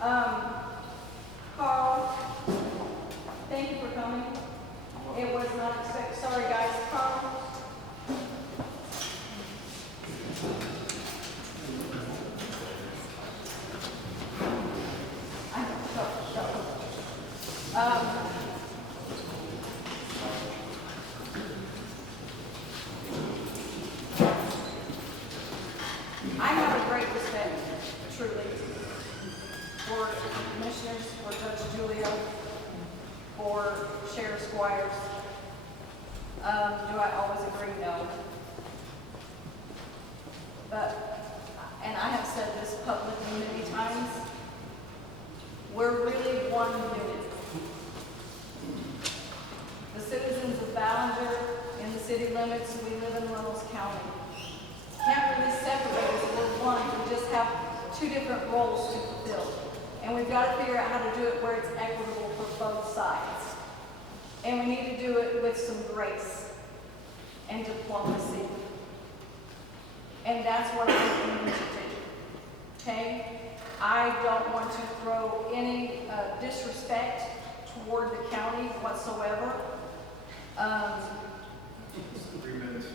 Carl, thank you for coming. It was not expected. Sorry, guys. Carl. I know. Go. I have a great respect, truly, for commissioners, for Judge Julio, for Sheriff Squires. Do I always agree? No. But, and I have said this publicly many times, we're really one unit. The citizens of Ballinger in the city limits, we live in Reynolds County. Can't really separate us, we're one. We just have two different roles to fulfill. And we've got to figure out how to do it where it's equitable for both sides. And we need to do it with some grace and diplomacy. And that's what I'm going to do. Okay? I don't want to throw any disrespect toward the county whatsoever. 3 minutes.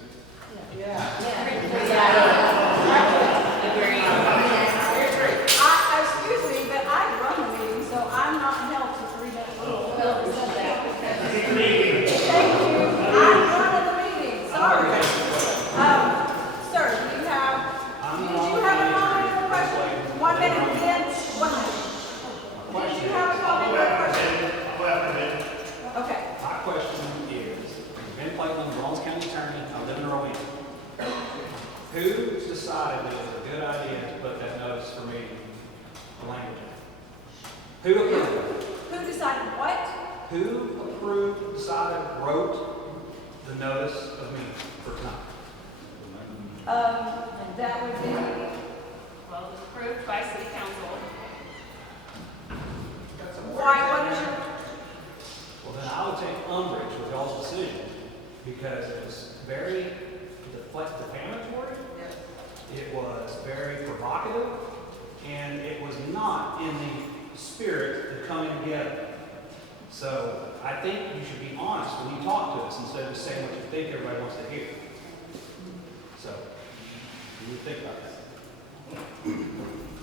Excuse me, but I run the meeting, so I'm not held to 3 minutes. Thank you. I'm running the meeting. Sorry. Sir, do you have a comment or a question? 1 minute again. 1 minute. Did you have a comment or a question? Okay. My question is, Ben Clayton, Rollins County Attorney, I live in Rowena. Who decided it was a good idea to put that notice for me, the language? Who approved it? Who decided what? Who approved, decided, wrote the notice of me for tonight? That would be, Well, it was approved by city council. why, what is your, Well, then I would take umbrage with y'all's decision because it was very defamatory. It was very provocative, and it was not in the spirit of coming together. So I think you should be honest when you talk to us instead of just saying what you think everybody wants to hear. So, what do you think about that?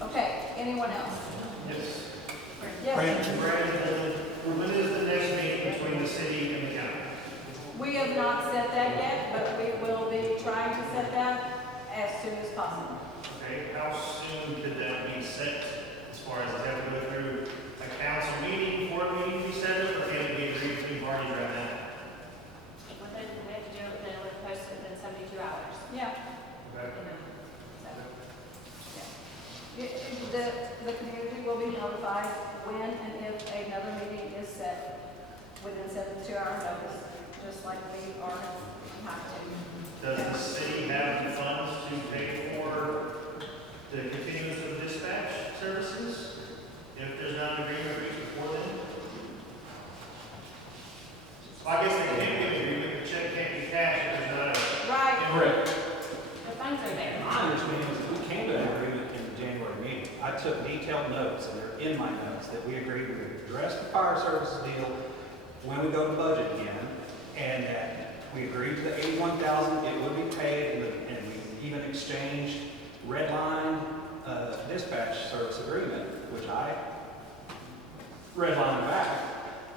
okay, anyone else? Yes. Yes, Brad, when is the next meeting between the city and the county? we have not set that yet, but we will be trying to set that as soon as possible. Okay, how soon could that be set? As far as it have to go through a council meeting, board meeting, we set it, or can it be agreed between parties right now? What they have to do it within, post it within 72 hours. Yeah. Okay. The community will be notified when and if another meeting is set within 72-hour notice, just like we are have to. Does the city have the funds to pay for the continuance of dispatch services if there's not an agreement reached before then? Well, I guess they can't get an agreement, the check can't be cashed if there's not a. Right. Correct. The funds are there. My understanding is that we came to an agreement in the January meeting. I took detailed notes, and they're in my notes, that we agreed we would address the fire services deal when we go to budget again, and that we agreed to the $81,000, it would be paid, and we even exchanged redline dispatch service agreement, which I redlined back,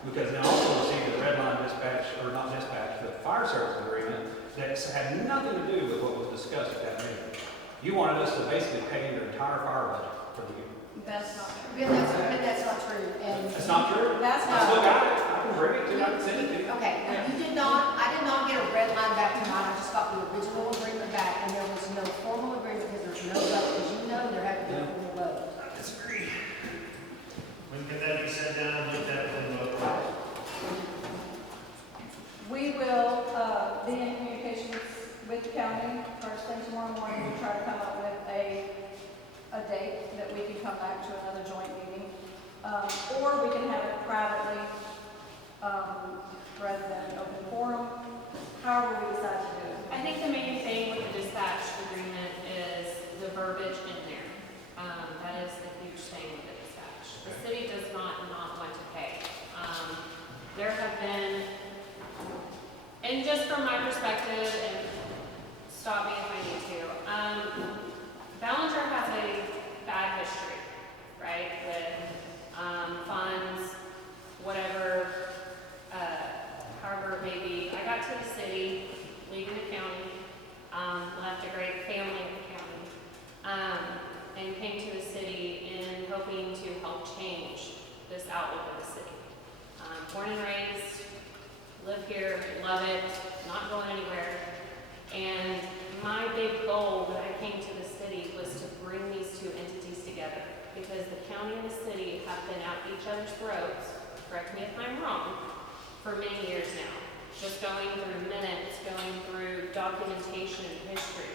because then also received a redline dispatch, or not dispatch, but fire service agreement that had nothing to do with what was discussed at that meeting. You wanted us to basically pay your entire fire budget for the year. That's not true. But that's not true. And That's not true? That's I not still got it. I can bring it to you, I can send it to you. okay, you did not. I did not get a red line back tonight. I just got the original agreement back, and there was no formal agreement because there's no vote. As you know, there had to be a formal vote. I disagree. When can that be set down and looked at within both parties? We will be in communications with the county first thing tomorrow morning. We'll try to come up with a date that we can come back to another joint meeting. Or we can have it privately rather than an open forum. However we decide to do it. I think the main thing with the dispatch agreement is the verbiage in there. That is the huge thing with the dispatch. dispatch. The city does not want to pay. There have been, and just from my perspective, and stop me if I need to, Ballinger has a bad history, right, with funds, whatever, however it may be. I got to the city, leaving the county, left a great family in the county, and came to the city in hoping to help change this outlook of the city. Born and raised, live here, love it, not going anywhere. And my big goal when I came to the city was to bring these two entities together, because the county and the city have been at each other's throats, correct me if I'm wrong, for many years now. Just going through minutes, going through documentation and history.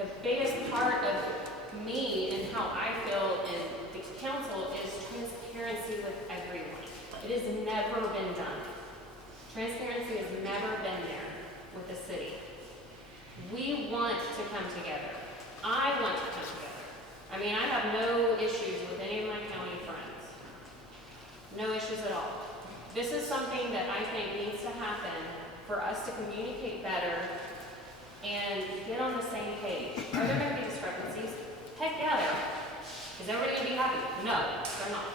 The biggest part of me and how I feel in the council is transparency with everyone. It has never been done. Transparency has never been there with the city. We want to come together. I want to come together. I mean, I have no issues with any of my county friends. No issues at all. This is something that I think needs to happen for us to communicate better and get on the same page. Are there going to be discrepancies? Heck yeah, there are. Is everybody going to be happy? No, they're not.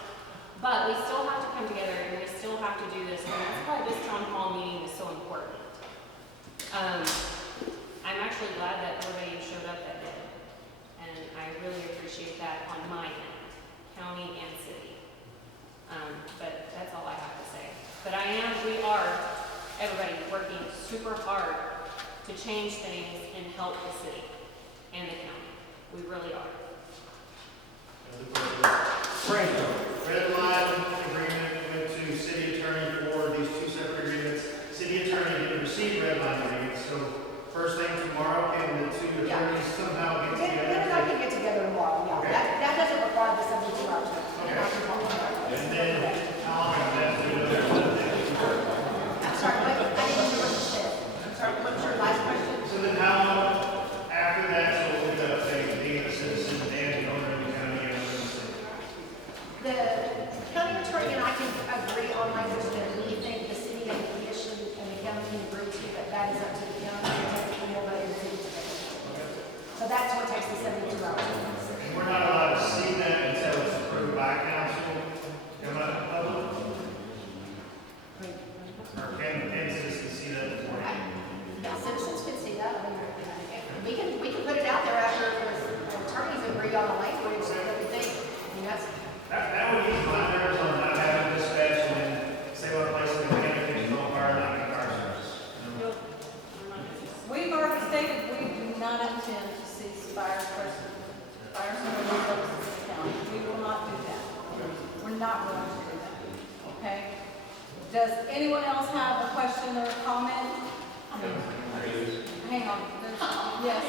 But we still have to come together and we still have to do this, and that's why this town hall meeting is so important. I'm actually glad that everybody showed up that day, and I really appreciate that on my end, county and city. But that's all I have to say. But we are, everybody working super hard to change things and help the city and the county. We really are. Franco. Red line agreement went to city attorney for these two separate agreements. City attorney didn't receive red line agreements, so first thing tomorrow, can the two attorneys somehow get Then and I together? can get together tomorrow, yeah. Okay. That doesn't require the 72 hours. Okay. I can talk about it. And then I'll have that to do. I'm sorry, but I didn't hear what you said. I'm sorry, what's your last question? So then how, after that, so we'll end up being a citizen and the owner of the county and owner of the city? The county attorney and I can agree on language that we think the city and the commission and the county can agree to, but that is up to the county and technically nobody in the city to make. So that's what takes the 72 hours. And we're not allowed to see that until it's approved by council, come out in public? Or can citizens see that before? Now, citizens can see that. I mean, we can put it out there after the attorneys agree on the language that we think. I mean, that's, That would ease my nerves on not having dispatch and then say what place in the county is on fire, not in car service. We've already stated we do not intend to cease fire services in the county. We will not do that. We're not going to do that, okay? Does anyone else have a question or a comment? Hang on, yes.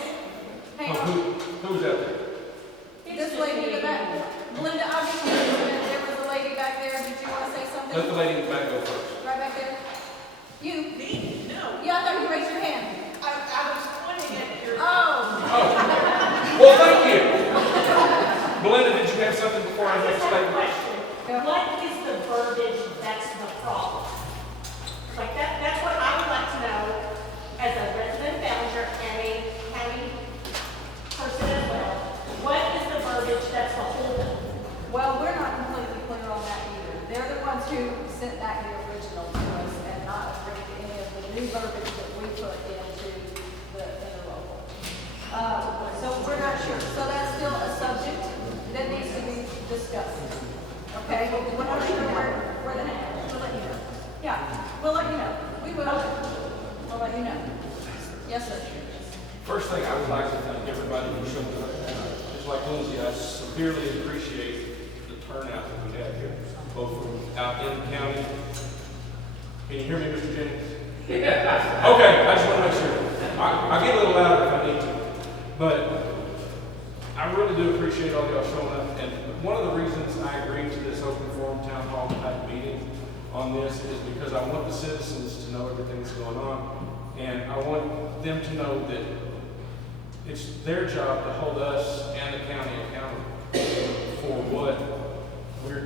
Hang on. Who's out there? This lady in the back. Melinda, I'll get you in a minute. There was a lady back there. Did you want to say Let the something? lady in the back go first. Right back there? You? Me? No. Yeah, I thought you raised your hand. I was pointing at your. Oh. Well, thank you. Belinda, did you have something before I I make a just have a statement? question. Yeah. What is the verbiage that's the problem? Like that's what I would like to know as a resident of Ballinger and a county person as well. What is the verbiage that's the holdup? Well, we're not completely clear on that either. They're the ones who sent back the original to us and not agreed to any of the new verbiage that we put into the interlocal. So we're not sure. So that's still a subject that needs to be discussed. Okay? We're not sure where the heck. We'll let you know. Yeah, we'll let you know. We will. We'll let you know. Yes, sir. First thing, I would like to thank everybody for showing up. Just like Lindsay, I severely appreciate the turnout that we had here, both from out in the county. Can you hear me, Mr. Jennings? Yeah. Okay, I just want to make sure. I'll get a little louder if I need to. But I really do appreciate all y'all showing up. And one of the reasons I agreed to this open forum town hall type meeting on this is because I want the citizens to know everything that's going on. And I want them to know that it's their job to hold us and the county accountable for what we're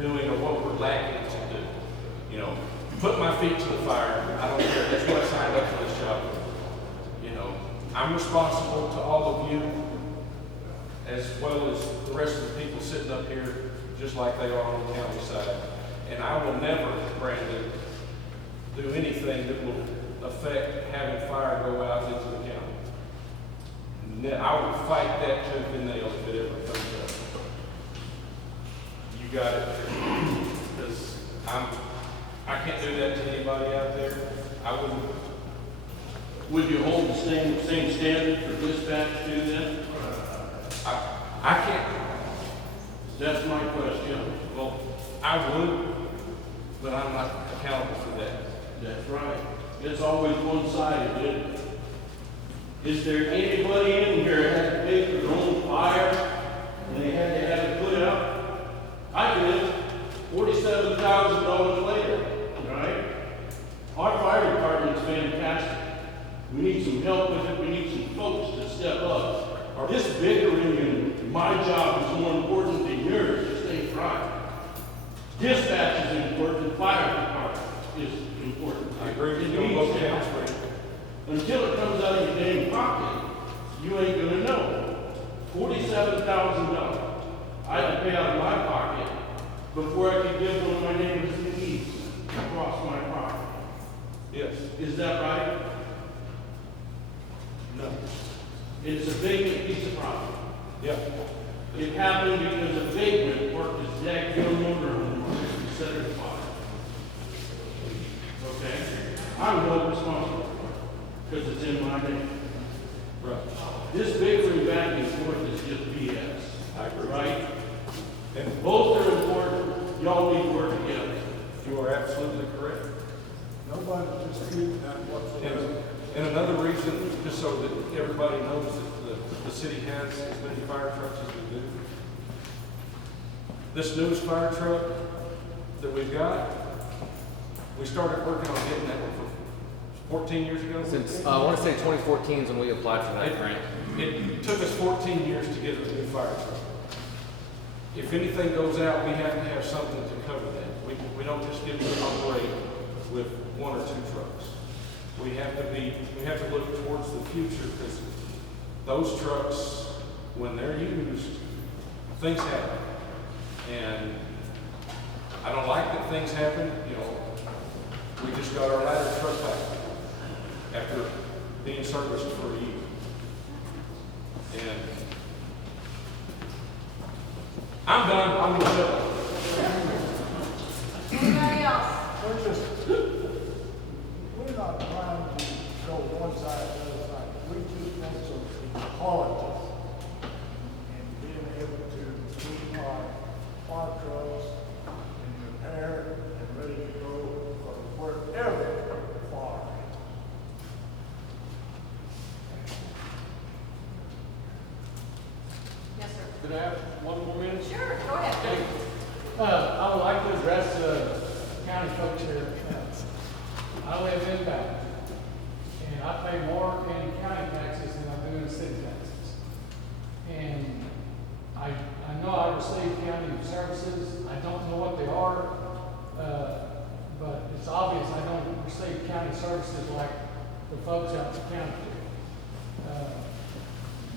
I'm responsible to all of you, as well as the rest of the people sitting up here, just like they are on the county side. And I will never, Brandon, do anything that will affect having fire go out into the county. I will fight that tooth and nail if it ever comes up. You got it, because I can't do that to anybody out there. I wouldn't. Would you hold the same standard for dispatch to them? I can't. That's my question. Well, I would, but I'm not accountable for that. That's right. It's always one-sided, isn't it? Is there anybody in here that had to pay for their own fire and they had to have it put out? I did. $47,000 later, right? Our fire department's fantastic. We need some help with it. We need some folks to step up. This bickering and my job is more important than yours. Just ain't right. Dispatch is important. Fire department is important. I agree with It you on needs both to counts, happen. Frank. Until it comes out of your damn pocket, you ain't gonna know. $47,000 I had to pay out of my pocket before I could give one of my neighbors an easement across my property. Yes. Is that right? No. It's a vacant piece of property. Yeah. It happened because a vagrant worked his dadgum motorhome and set it afire. Okay? I'm not responsible for it, because it's in my name. Right. This bickering back and forth is just BS. I agree. Right? And Both are important. Y'all need to work together. you are absolutely correct. Nobody's disputing that whatsoever. And another reason, just so that everybody knows that the city has as many fire trucks as we do. This newest fire truck that we've got, we started working on getting that one for 14 years ago. Since, I want to say 2014 is when we applied for that grant. It took us 14 years to get a new fire truck. If anything goes out, we have to have something to cover that. We don't just get to operate with one or two trucks. We have to look towards the future, because those trucks, when they're used, things happen. And I don't like that things happen. You know, we just got our ladder truck back after being serviced for a year. And I'm done. I'm gonna shut up. Anybody else? We're not trying to go one side or the other side. We just want some equality and being able to keep our fire trucks in repair and ready to go for wherever far. Yes, sir. Could I have one more minute? Sure, go ahead. I would like to address county folks here. I live in Baton, and I pay more in county taxes than I do in city taxes. And I know I receive county services. I don't know what they are, but it's obvious I don't receive county services like the folks out in the county do.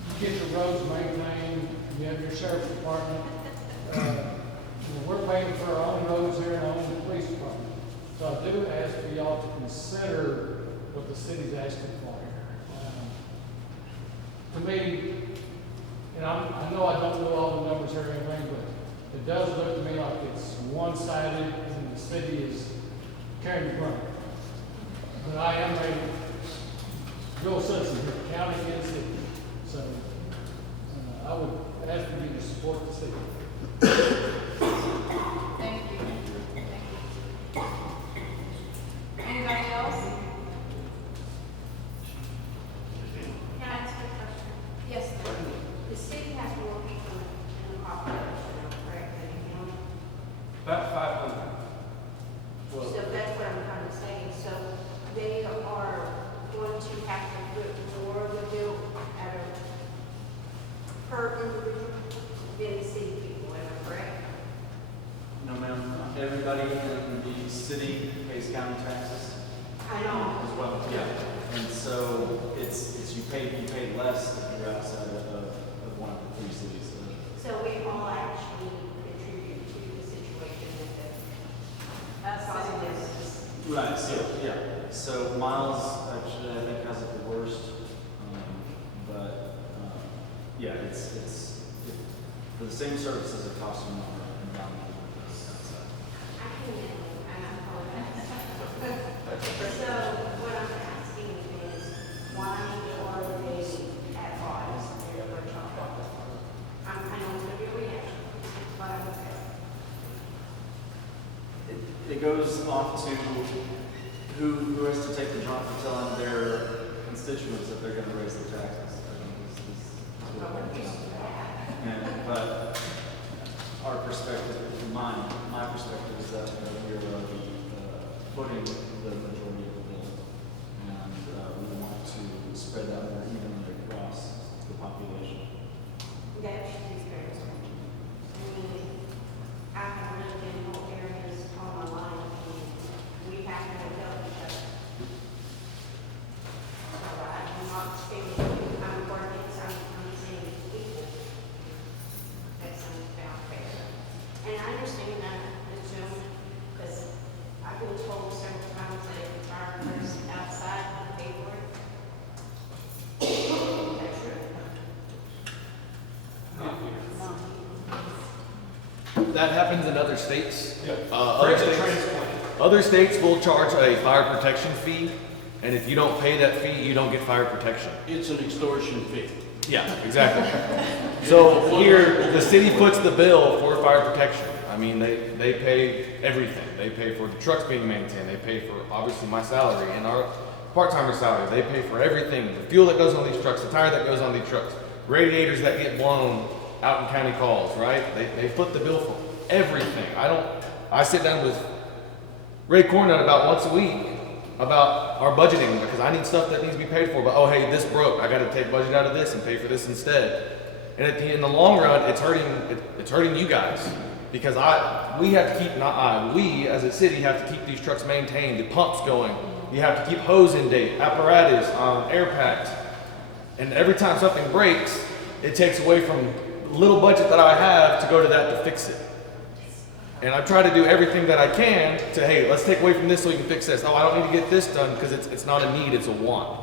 You get your roads maintained, you have your sheriff's department. We're paying for our own roads here and our own police department. So I do ask for y'all to consider what the city's asking for here. To me, and I know I don't know all the numbers here and everything, but it does look to me like it's one-sided and the city is carrying the brunt. But I am a real citizen here, county and city. So I would ask for you to support the city. Thank you. Thank you. Anybody else? Can I ask a question? Yes, sir. The city has more people in the population, correct, than the county? About 500. So that's what I'm kind of saying, so they are going to have to put more of the bill at a per individual than the city people, am I correct? No, ma'am. Everybody in the city pays county taxes I know. as well. Yeah. And so it's you pay less if you're outside of one of the three cities. So we all actually contribute to the situation with the That's causing city this. Right, so, yeah, so Miles actually, I think, has it the worst, but, yeah, it's, for the same services, it costs you more in Downey than it does outside. I can, and I apologize. So what I'm asking is, why are they at odds there for chocolate? I know it's gonna be a reaction, but I'm okay. It goes off to who has to take the brunt for telling their constituents that they're gonna raise their taxes. I think is what it comes down to. And, but our perspective, my perspective is that we are putting the majority of the bill, and we want to spread that more evenly across the population. That is very strange. I mean, I have lived in whole areas all my life, and we have to help each other. So I'm not saying I'm working, I'm saying people. That sounds about fair. And I understand that, because I've been told several times that if it's our person outside, we pay for it. That's true. That happens in other states. Yeah. Other states will charge a fire protection fee, and if you don't pay that fee, you don't get fire protection. It's an extortion fee. Yeah, exactly. So here, the city puts the bill for fire protection. I mean, they pay everything. They pay for the trucks being maintained. They pay for, obviously, my salary and our part-timer salary. They pay for everything. The fuel that goes on these trucks, the tire that goes on these trucks, radiators that get blown out in county calls, right? They foot the bill for everything. I sit down with Ray Cornett about once a week about our budgeting because I need stuff that needs to be paid for, but oh hey, this broke. I gotta take budget out of this and pay for this instead. And in the long run, it's hurting you guys. Because we as a city have to keep these trucks maintained, the pumps going. You have to keep hose in date, apparatus, air packs. And every time something breaks, it takes away from little budget that I have to go to that to fix it. And I try to do everything that I can to, hey, let's take away from this so we can fix this. Oh, I don't need to get this done because it's not a need, it's a want,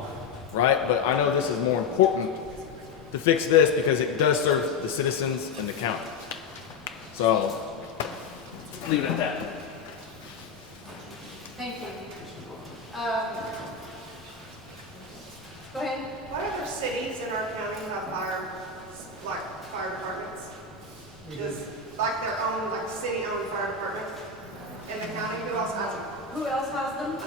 right? But I know this is more important to fix this because it does serve the citizens and the county. So, leave it at that. Thank you. Go ahead. What other cities in our county have fire departments? Just like their own, like city-owned fire department in the county? Who else has them? Who else has them?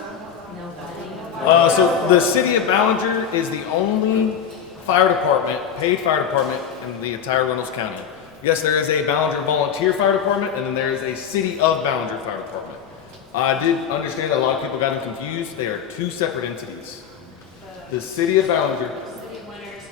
So the city of Ballinger is the only paid fire department in the entire Reynolds County. Yes, there is a Ballinger Volunteer Fire Department, and then there is a City of Ballinger Fire Department. I did understand that a lot of people got them confused. They are two separate entities. The City of Ballinger City of Winters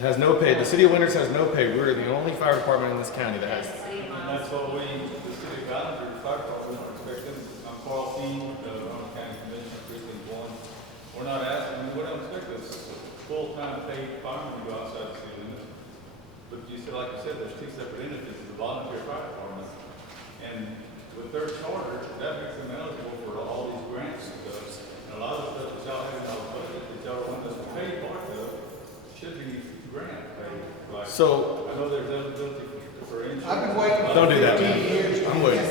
has no pay. The City of Winters has no pay. We're the only fire department in this county that has. And that's what the City of Ballinger Fire Department are expecting. I'm Carl Fee, the Reynolds County Commissioner, Precinct 1. We're not asking, we don't expect this full-time paid fireman to go outside the city limits. But like you said, there's two separate entities, the volunteer fire department. And with their charter, that makes them eligible for all these grants and stuff. And a lot of the stuff that y'all have in our budget, that y'all want us to pay part of, should be grant paid. Like, So, I know there's eligibility for insurance. I've been waiting. don't do that, man. I'm waiting.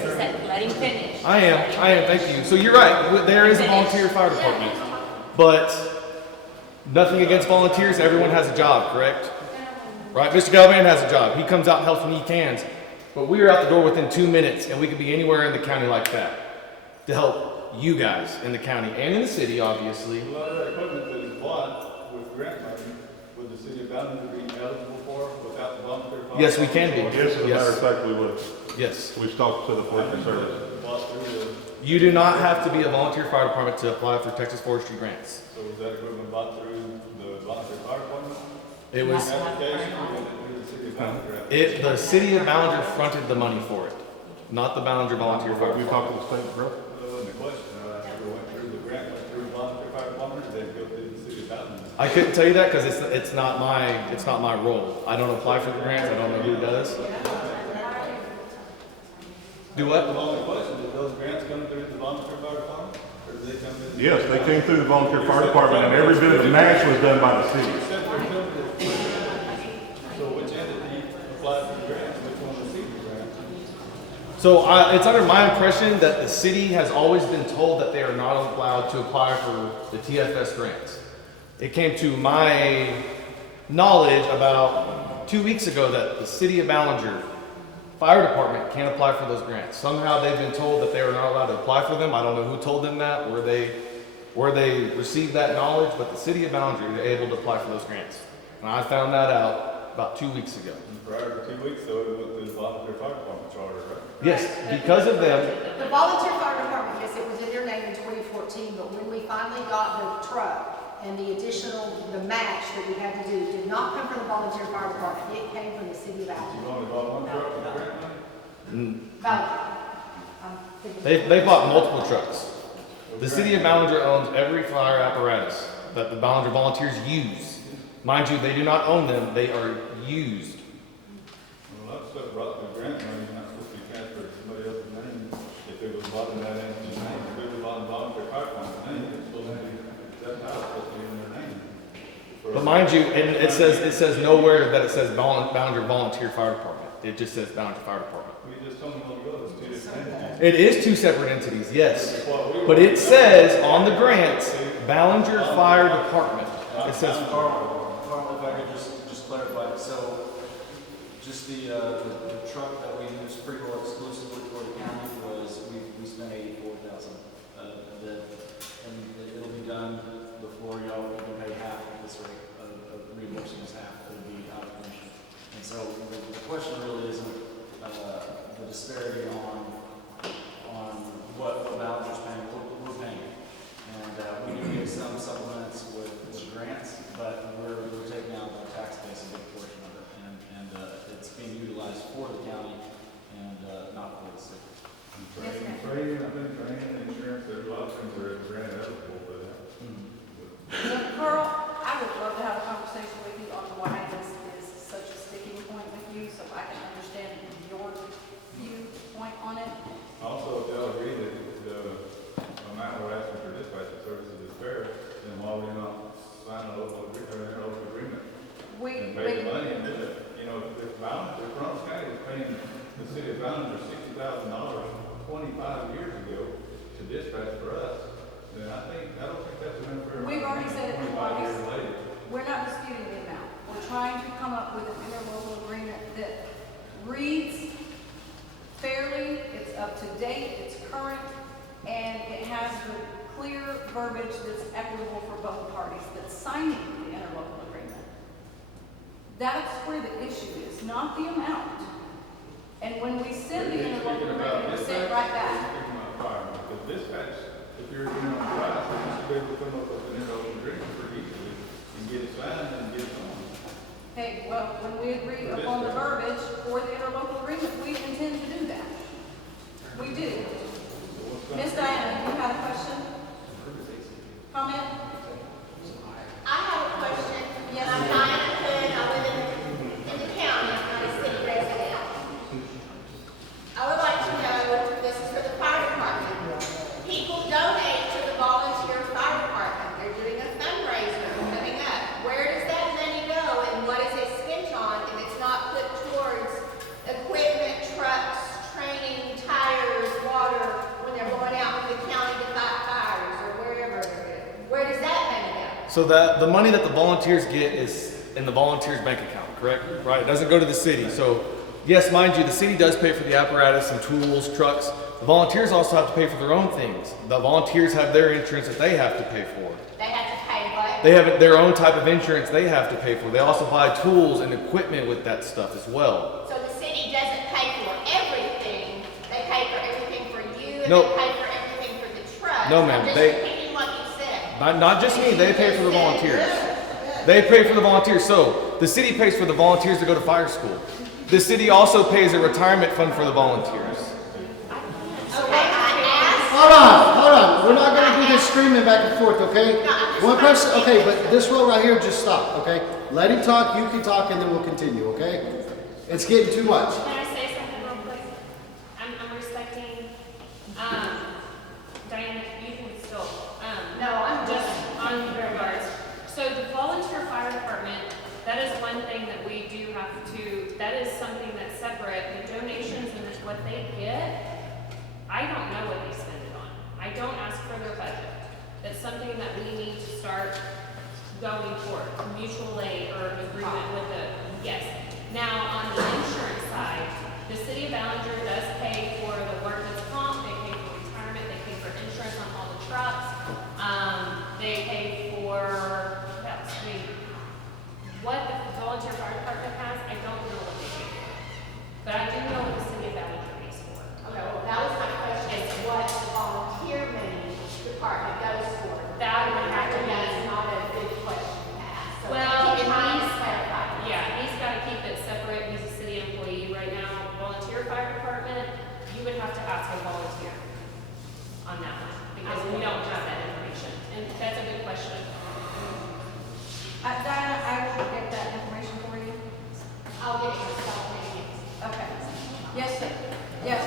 Let him finish. I am, thank you. So you're right, there is a volunteer fire department, but nothing against volunteers, everyone has a job, correct? Right, Mr. Galvan has a job, he comes out and helps when he can, but we're out the door within 2 minutes and we could be anywhere in the county like that to help you guys in the county and in the city, obviously. A lot of that equipment that is bought with grant money, would the city of Ballinger be eligible for without the volunteer fire? Yes, we can be. Yes, as a matter of fact, we would. Yes. We've talked to the Forestry Service. You do not have to be a volunteer fire department to apply for Texas Forestry grants. So was that equipment bought through the volunteer fire department? It was, Application, or the city of Ballinger? the city of Ballinger fronted the money for it, not the Ballinger Volunteer Fire We Department. talked to the state, bro. That wasn't the question, we went through the grant, went through I couldn't tell you that because it's not my role. I don't apply for the grants. I don't know who does. Do what? The only question, did those grants come through the volunteer fire department? Or did they come through? Yes, they came through the volunteer fire department, and every bit of the match was done by the city. Except for two. So which entity applied for the grants, which one received the grants? So it's under my impression that the city has always been told that they are not allowed to apply for the TFS grants. It came to my knowledge about 2 weeks ago that the city of Ballinger Fire Department can't apply for those grants. Somehow they've been told that they are not allowed to apply for them. I don't know who told them that, where they received that knowledge, but the city of Ballinger is able to apply for those grants. And I found that out about 2 weeks ago. And prior to 2 weeks, though, it went through the volunteer fire department charter, right? Yes, because of them. The volunteer fire department, yes, it was in their name in 2014, but when we finally got the truck and the match that we had to do did not come from the volunteer fire department, it came from the city of You Allen. only bought one truck with grant money? They bought multiple trucks. The city of Ballinger owns every fire apparatus that the Ballinger volunteers use. Mind you, they do not own them, they are used. Well, that's what brought the grant money, not supposed to be transferred to somebody else's name. If it was bought in that entity's name, if it was bought in volunteer fire department's name, it's supposed to be, that's how it's supposed to be in their name. But mind you, and it says nowhere that it says Ballinger Volunteer Fire Department. It just says Ballinger Fire Department. We just told them a little ago, it's two different entities. It is two separate entities, yes. But it says on the grants, Ballinger Fire Department. It says, Carl, if I could just clarify, so just the truck that we use pre-roll exclusively for the county was, we spent $84,000. And it'll be done before y'all can pay half of this rate of reimbursing us half, it'll be out of commission. And so the question really isn't the disparity on what Ballinger's paying, we're paying. And we do get some supplements with grants, but we're taking out the tax base a big portion of it. And it's being utilized for the county and not for the city. Training, I've been training, insurance, there's a lot of things that are grant eligible for that. Carl, I would love to have a conversation with you on why this is such a sticking point with you, so I can understand your viewpoint on it. Also, if y'all agree that the amount we're asking for dispatching services is fair, then why we not sign a local agreement? And pay the money and do it. You know, if Ballinger, if Rollins County was paying the city of Ballinger $60,000 25 years ago to dispatch for us, then I don't think that's an unfair. We've already said it 25 years twice. later. We're not disputing the amount. We're trying to come up with an interlocal agreement that reads fairly, it's up to date, it's current, and it has the clear verbiage that's equitable for both parties that's signing the interlocal agreement. That's where the issue is, not the amount. And when we send the interlocal agreement, we send it right back. Speaking about fire, because dispatch, if you're doing on fire, you should be able to come up with an interlocal agreement pretty easily and get it signed and get it on. Hey, well, when we agree upon the verbiage for the interlocal agreement, we intend to do that. We do. Ms. Diana, you had a question? Comment? I have a question. Yes, I'm ma'am. Diana Hood. I live in the county. I'm not a city resident. I would like to know, this is for the fire department. People donate to the volunteer fire department. They're doing a fundraiser coming up. Where does that money go and what is it spent on if it's not put towards equipment, trucks, training, tires, water, when they're going out to the county to fight fires or wherever? Where does that money go? so that the money that the volunteers get is in the volunteers' bank account, correct? Right? It doesn't go to the city. So yes, mind you, the city does pay for the apparatus and tools, trucks. The volunteers also have to pay for their own things. The volunteers have their insurance that they have to pay for. They have to pay what? They have their own type of insurance they have to pay for. They also buy tools and equipment with that stuff as well. So the city doesn't pay for everything. They pay for everything for you and Nope. they pay for everything for the trucks. No, ma'am. I'm just They- repeating what you said. Not just me, they pay for the volunteers. They pay for the volunteers. So the city pays for the volunteers to go to fire school. The city also pays a retirement fund for the volunteers. Okay, I asked. Hold on, we're not gonna do this screaming back and forth, okay? No, I'm just One trying to person, keep okay, it. but this row right here, just stop, okay? Let him talk, you can talk, and then we'll continue, okay? It's getting too much. Can I say something real quick? I'm respecting, Diana, you can still, No, I'm just just, on regards. So the volunteer fire department, that is one thing that we do have to, that is something that's separate. The donations and what they get, I don't know what they spend it on. I don't ask for their budget. That's something that we need to start going for, mutual aid or agreement with the, yes. Now, on the insurance side, the city of Ballinger does pay for the workman's comp, they pay for retirement, they pay for insurance on all the trucks. They pay for, what else? I mean, what the volunteer fire department has, I don't know what they pay for. But I do know what the city of Ballinger pays for. okay, well, that was my question, is what the volunteer money department goes for? That would have to be- That's not a big question to ask. So Well, it it needs needs- clarified. Yeah, he's gotta keep it separate, he's a city employee right now. Volunteer fire department, you would have to ask a volunteer on that one, because we don't have that information. And that's a good question. Diana, I will get that information for you. I'll get it myself, maybe. Okay. Yes, sir. Yes.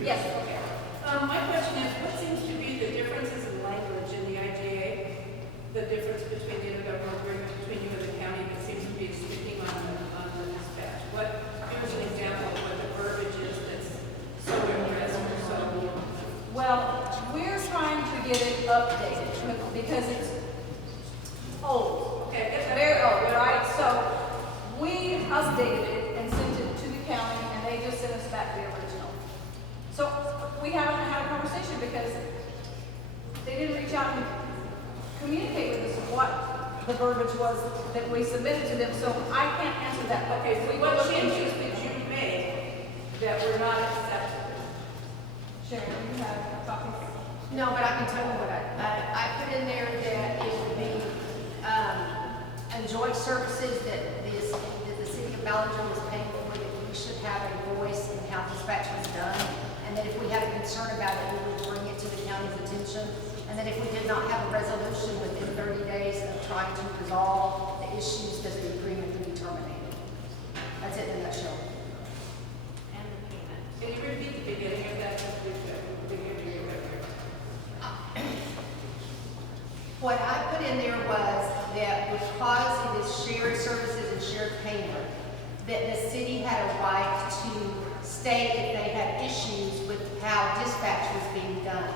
Yes. Okay. My question is, what seems to be the differences in language in the IGA? The difference between the intergovernmental agreement between you and the county that seems to be speaking on the dispatch? Give us an example of what the verbiage is that's so impressive or so. Well, we're trying to get it updated because it's old. Okay, It's very old, right? So we updated it and sent it to the county and they just sent us back the original. So we haven't had a conversation because they didn't reach out and communicate with us what the verbiage was that we submitted to them. So I can't answer that. Okay, so We what will look into changes it. did you make that were not accepted? Sharon, you have a copy? No, but I can tell you what I put in there that it would be, enjoy services that the city of Ballinger was paying for, that we should have a voice in how dispatch was done. And that if we had a concern about it, we would bring it to the county's attention. And that if we did not have a resolution within 30 days of trying to resolve the issues, that the agreement would be terminated. That's it in a nutshell. And the payment. Can you repeat the beginning of that? What I put in there was that because it is shared services and shared payment, that the city had a right to state if they had issues with how dispatch was being done.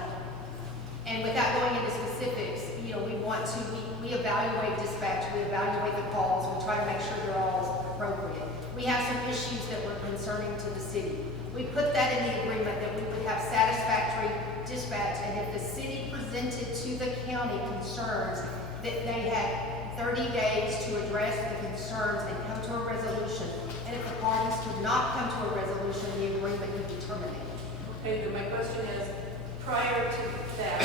And without going into specifics, we evaluate dispatch, we evaluate the calls, we try to make sure they're all appropriate. We have some issues that were concerning to the city. We put that in the agreement that we would have satisfactory dispatch, and if the city presented to the county concerns, that they had 30 days to address the concerns and come to a resolution. And if the parties could not come to a resolution, the agreement would be terminated. Okay, then my question is, prior to that,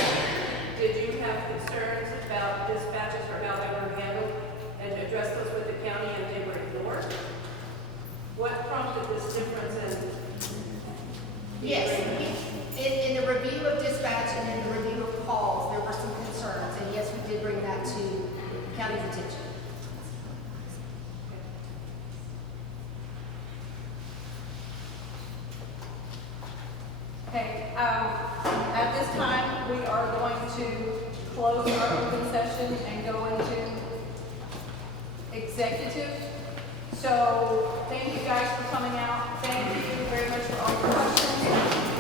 did you have concerns about dispatches or how they were handled and address those with the county and they were ignored? What prompted this difference in? Yes, in the review of dispatch and in the review of calls, there were some concerns, and yes, we did bring that to the county's attention. Okay, at this time, we are going to close our open session and go into executive. So thank you guys for coming out.